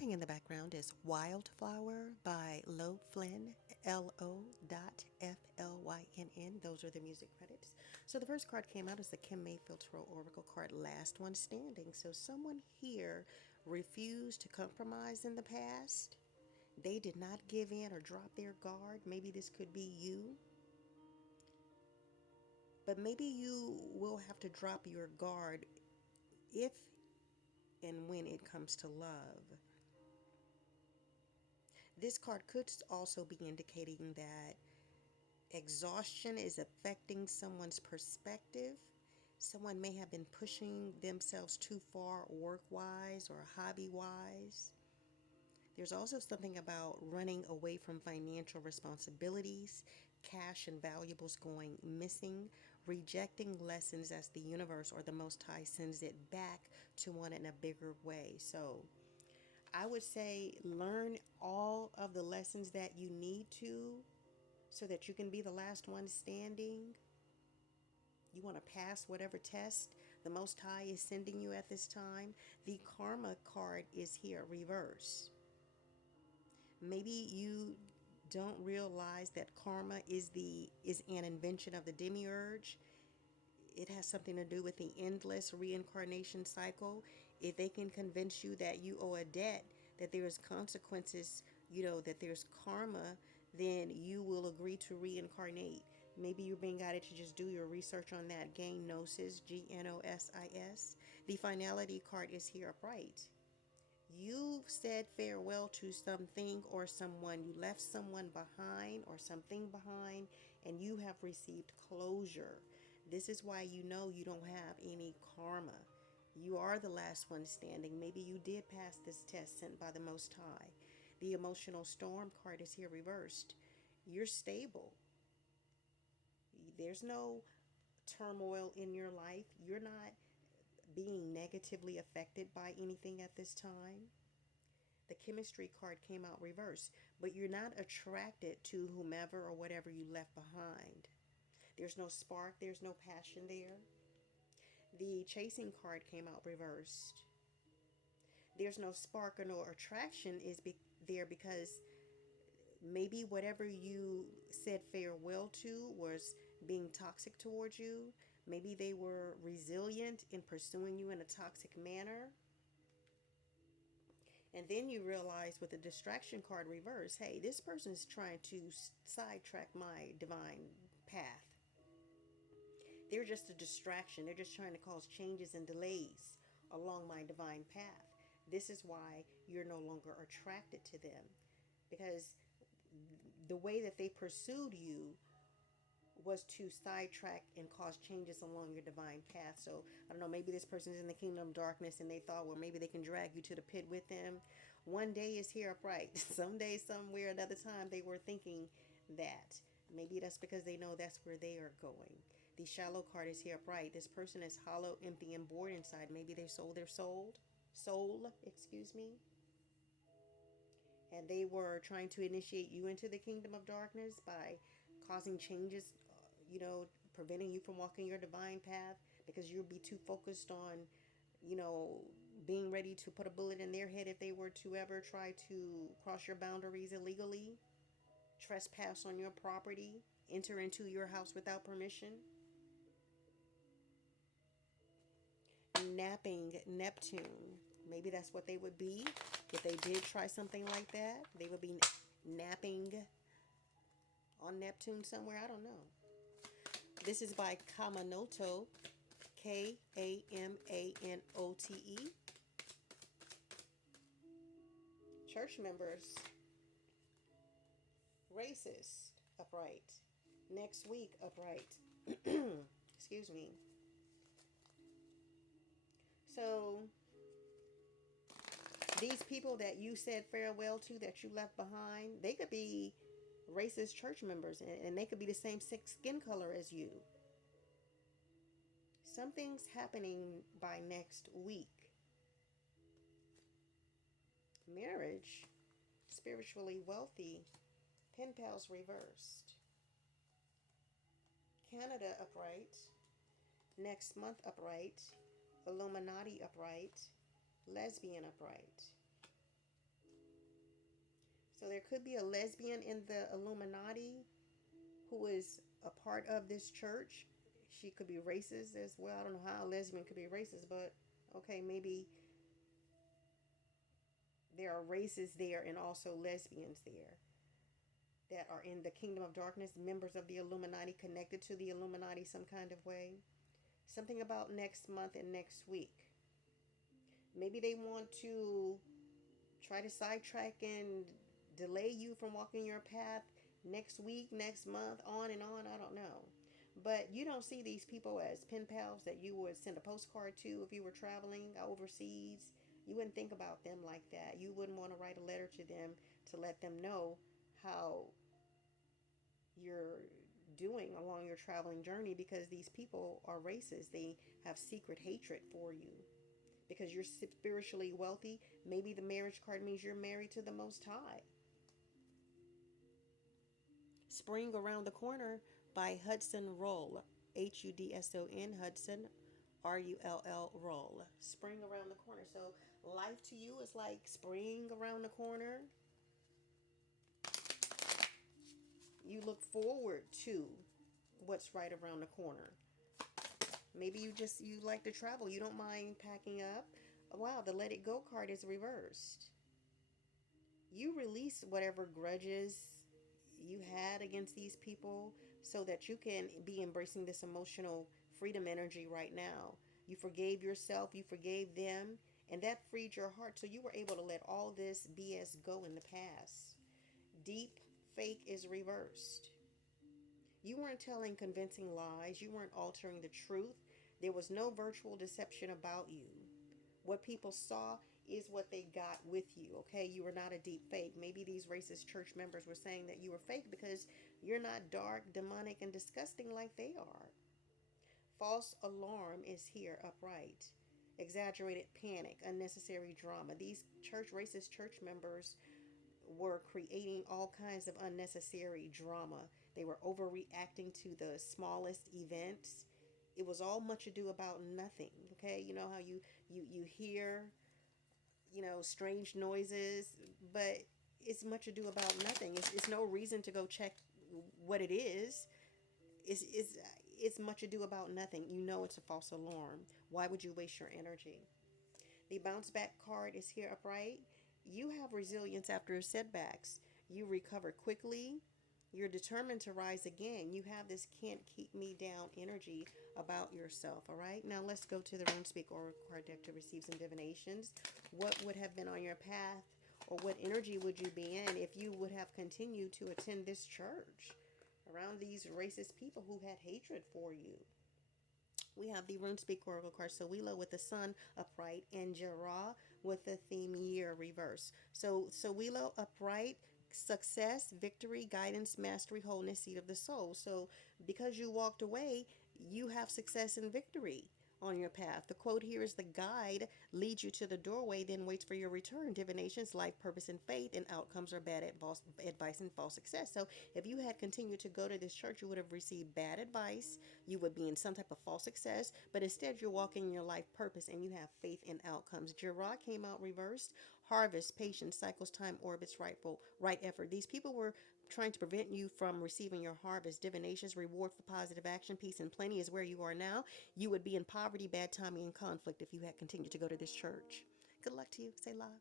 Playing in the background is Wildflower by Lo Flynn, Lo.Flynn. Those are the music credits. So the first card came out as the Kim Mayfield Tarot Oracle card, Last One Standing. So someone here refused to compromise in the past. They did not give in or drop their guard. Maybe this could be you. But maybe you will have to drop your guard if and when it comes to love. This card could also be indicating that exhaustion is affecting someone's perspective. Someone may have been pushing themselves too far work wise or hobby wise. There's also something about running away from financial responsibilities, cash and valuables going missing, rejecting lessons as the universe or the Most High sends it back to one in a bigger way. So I would say learn all of the lessons that you need to so that you can be the last one standing. You want to pass whatever test the Most High is sending you at this time. The Karma card is here, reverse. Maybe you don't realize that karma is an invention of the demiurge. It has something to do with the endless reincarnation cycle. If they can convince you that you owe a debt, that there is consequences, that there's karma, then you will agree to reincarnate. Maybe you're being guided to just do your research on that. Gain gnosis, Gnosis. The finality card is here upright. You've said farewell to something or someone. You left someone behind or something behind, and you have received closure. This is why you know you don't have any karma. You are the last one standing. Maybe you did pass this test sent by the Most High. The emotional storm card is here reversed. You're stable. There's no turmoil in your life. You're not being negatively affected by anything at this time. The chemistry card came out reversed, but you're not attracted to whomever or whatever you left behind. There's no spark, there's no passion there. The chasing card came out reversed. There's no spark or no attraction there because maybe whatever you said farewell to was being toxic towards you. Maybe they were resilient in pursuing you in a toxic manner. And then you realize with the distraction card reverse, hey, this person is trying to sidetrack my divine path. They're just a distraction. They're just trying to cause changes and delays along my divine path. This is why you're no longer attracted to them, because the way that they pursued you was to sidetrack and cause changes along your divine path. So I don't know, maybe this person's in the kingdom of darkness and they thought, well, maybe they can drag you to the pit with them. One day is here upright. Someday, somewhere, another time, they were thinking that. Maybe that's because they know that's where they are going. The shallow card is here upright. This person is hollow, empty, and bored inside. Maybe they sold their soul, excuse me. And they were trying to initiate you into the kingdom of darkness by causing changes, preventing you from walking your divine path because you'll be too focused on, being ready to put a bullet in their head if they were to ever try to cross your boundaries illegally, trespass on your property, enter into your house without permission. Napping Neptune. Maybe that's what they would be. If they did try something like that, they would be napping on Neptune somewhere. I don't know. This is by Kamanote, Kamanote. Church members, racist, upright. Next week, upright. Excuse me. So these people that you said farewell to, that you left behind, they could be racist church members, and they could be the same skin color as you. Something's happening by next week. Marriage, spiritually wealthy, pen pals reversed. Canada upright. Next month upright. Illuminati upright. Lesbian upright. So there could be a lesbian in the Illuminati who is a part of this church. She could be racist as well. I don't know how a lesbian could be racist, but okay, maybe there are races there and also lesbians there that are in the kingdom of darkness, members of the Illuminati, connected to the Illuminati some kind of way. Something about next month and next week. Maybe they want to try to sidetrack and delay you from walking your path next week, next month, on and on. I don't know. But you don't see these people as pen pals that you would send a postcard to if you were traveling overseas. You wouldn't think about them like that. You wouldn't want to write a letter to them to let them know how you're doing along your traveling journey, because these people are racist. They have secret hatred for you because you're spiritually wealthy. Maybe the marriage card means you're married to the Most High. Spring Around the Corner by Hudson Rull. Hudson, Hudson, Rull, Roll. Spring around the corner. So life to you is like spring around the corner. You look forward to what's right around the corner. Maybe you like to travel. You don't mind packing up. Wow, the Let It Go card is reversed. You release whatever grudges you had against these people so that you can be embracing this emotional freedom energy right now. You forgave yourself, you forgave them, and that freed your heart. So you were able to let all this BS go in the past. Deep fake is reversed. You weren't telling convincing lies, you weren't altering the truth. There was no virtual deception about you. What people saw is what they got with you, okay? You were not a deep fake. Maybe these racist church members were saying that you were fake because you're not dark, demonic, and disgusting like they are. False alarm is here upright. Exaggerated panic, unnecessary drama. These racist church members were creating all kinds of unnecessary drama. They were overreacting to the smallest events. It was all much ado about nothing. Okay, you know how you hear, strange noises, but it's much ado about nothing. It's no reason to go check what it is. It's much ado about nothing. You know it's a false alarm. Why would you waste your energy? The bounce back card is here upright. You have resilience after setbacks. You recover quickly. You're determined to rise again. You have this can't keep me down energy about yourself. All right. Now let's go to the RuneSpeak Oracle card deck to receive some divinations. What would have been on your path, or what energy would you be in if you would have continued to attend this church around these racist people who had hatred for you? We have the RuneSpeak Oracle card, Sowilo with the Sun upright, and Jara with the theme Year reverse. So Sowilo upright, success, victory, guidance, mastery, wholeness, seed of the soul. So because you walked away, you have success and victory on your path. The quote here is, the guide leads you to the doorway, then waits for your return. Divinations, life, purpose, and faith, and outcomes are bad advice and false success. So if you had continued to go to this church, you would have received bad advice. You would be in some type of false success, but instead you're walking in your life purpose and you have faith in outcomes. Jira came out reversed. Harvest, patience, cycles, time, orbits, right effort. These people were trying to prevent you from receiving your harvest. Divinations, reward for positive action, peace and plenty is where you are now. You would be in poverty, bad timing, and conflict if you had continued to go to this church. Good luck to you. Say love.